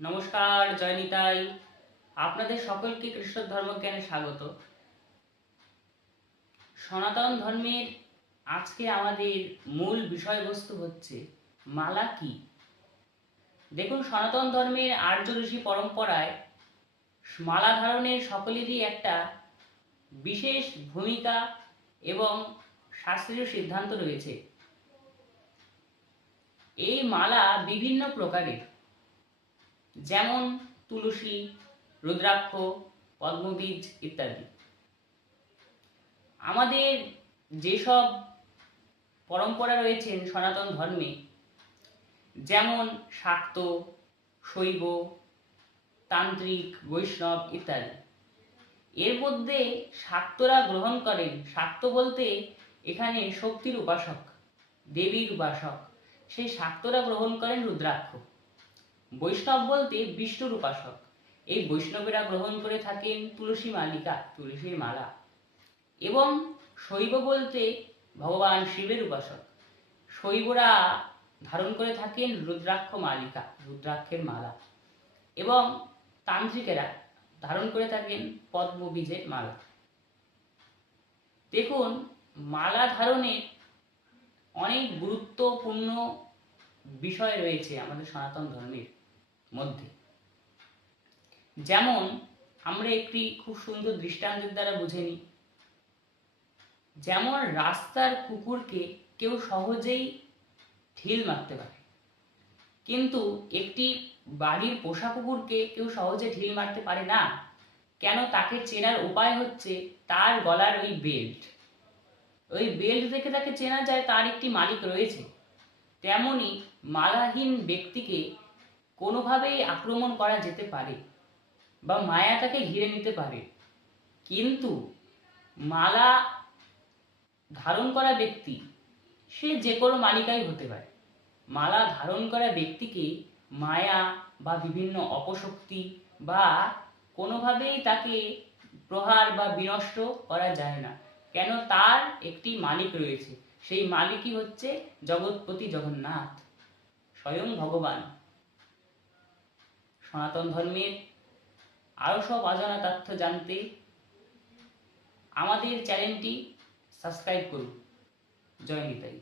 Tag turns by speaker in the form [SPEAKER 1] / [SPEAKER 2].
[SPEAKER 1] নমস্কার জয়নিতাই আপনাদের সকলকে কৃষ্ণ ধর্মজ্ঞানে স্বাগত। সনাতন ধর্মের আজকে আমাদের মূল বিষয়বস্তু হচ্ছে মালা কি? দেখুন, সনাতন ধর্মের আর্য ঋষি পরম্পরায় মালা ধারণের সকলেরই একটা বিশেষ ভূমিকা এবং শাস্ত্রীয় সিদ্ধান্ত রয়েছে। এই মালা বিভিন্ন প্রকারের। যেমন তুলসী, রুদ্রাক্ষ, পদ্মবীজ ইত্যাদি। আমাদের যেসব পরম্পরা রয়েছেন সনাতন ধর্মে, যেমন শাক্ত, শৈব, তান্ত্রিক, বৈষ্ণব ইত্যাদি, এর মধ্যে শাক্তরা গ্রহণ করেন। শাক্ত বলতে এখানে শক্তির উপাসক, দেবীর উপাসক। সেই শাক্তরা গ্রহণ করেন রুদ্রাক্ষ। বৈষ্ণব বলতে বিষ্ণুর উপাসক এই বৈষ্ণবেরা গ্রহণ করে থাকেন তুলসী মালিকা, তুলসীর মালা। এবং শৈব বলতে ভগবান শিবের উপাসক। শৈবরা ধারণ করে থাকেন রুদ্রাক্ষ মালিকা, রুদ্রাক্ষের মালা। এবং তান্ত্রিকেরা ধারণ করে থাকেন পদ্মবীজের মালা। দেখুন, মালা ধারণের অনেক গুরুত্বপূর্ণ বিষয় রয়েছে আমাদের সনাতন ধর্মের। মধ্যে। যেমন, আমরা একটি খুব সুন্দর দৃষ্টান্তের দ্বারা বুঝে নিই। যেমন, রাস্তার কুকুরকে কেউ সহজেই ঢিল মারতে পারে। কিন্তু একটি বাড়ির পোষা কুকুরকে কেউ সহজে ঢিল মারতে পারে না। কেন তাকে চেনার উপায় হচ্ছে তার গলার ওই বেল্ট। ওই বেল্ট দেখে তাকে চেনা যায়, তার একটি মালিক রয়েছে। তেমনি মালাহীন ব্যক্তিকে কোনোভাবেই আক্রমণ করা যেতে পারে বা মায়া তাকে ঘিরে নিতে পারে। কিন্তু মালা ধারণ করা ব্যক্তি, সে যে কোনো মালিকাই হতে পারে। মালা ধারণ করা ব্যক্তিকে মায়া বা বিভিন্ন অপশক্তি বা কোনোভাবেই তাকে প্রহার বা বিনষ্ট করা যায় না। কেন তার একটি মালিক রয়েছে, সেই মালিকই হচ্ছে জগৎপতি জগন্নাথ। স্বয়ং ভগবান। সনাতন ধর্মের আরও সব অজানা তথ্য জানতে আমাদের চ্যানেলটি সাবস্ক্রাইব করুন। জয় নিতাই